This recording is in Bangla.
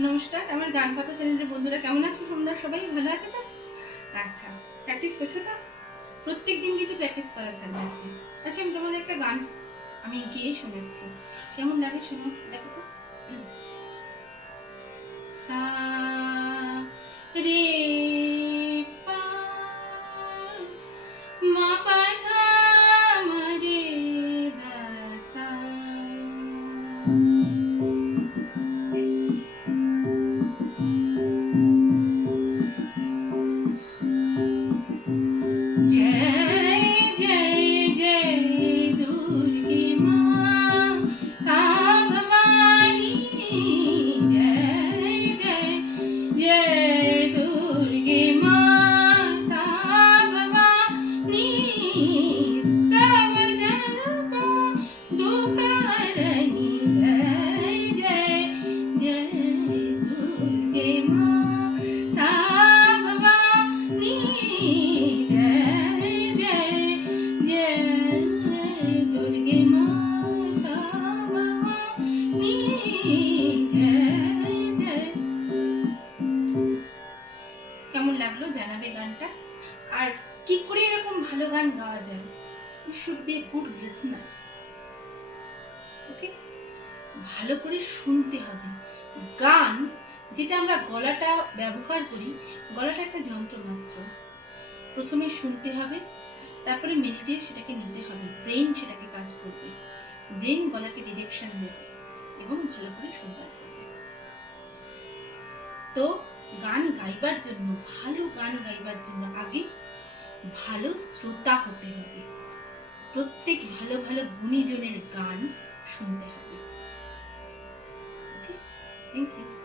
নমস্কার, আমার গান কথা চ্যানেলের বন্ধুরা কেমন আছো? তোমরা সবাই ভালো আছো তো? আচ্ছা, প্র্যাকটিস করছো তো? প্রত্যেক দিন কিন্তু প্র্যাকটিস করা থাকবে। আচ্ছা, আমি তোমাদের একটা গান আমি গেয়ে শোনাচ্ছি, কেমন লাগে শোনো, দেখো তো। সা রে পা মা পা ধা মা রে ধা সা। जय जय जय दुर्गे माँ कामवाणी। जय जय जय दुर्गे माता भवानी। सब जन को दुख हरनी। जय जय जय दुर्गे माता भवानी। जय जय जय दुर्गे माता भवानी। जय जय। কেমন লাগলো জানাবে গানটা। আর কি করে এরকম ভালো গান গাওয়া যায়? You should be a good listener. ওকে, ভালো করে শুনতে হবে। গান যেটা আমরা গলাটা ব্যবহার করি, গলাটা একটা যন্ত্র মাত্র। প্রথমে শুনতে হবে, তারপরে মেডিটেট সেটাকে নিতে হবে, ব্রেন সেটাকে কাজ করবে, ব্রেন গলাকে ডিরেকশন দেবে এবং ভালো করে শুনতে করবে। তো গান গাইবার জন্য, ভালো গান গাইবার জন্য আগে ভালো শ্রোতা হতে হবে। প্রত্যেক ভালো ভালো গুণীজনের গান শুনতে হবে। ওকে, থ্যাংক ইউ।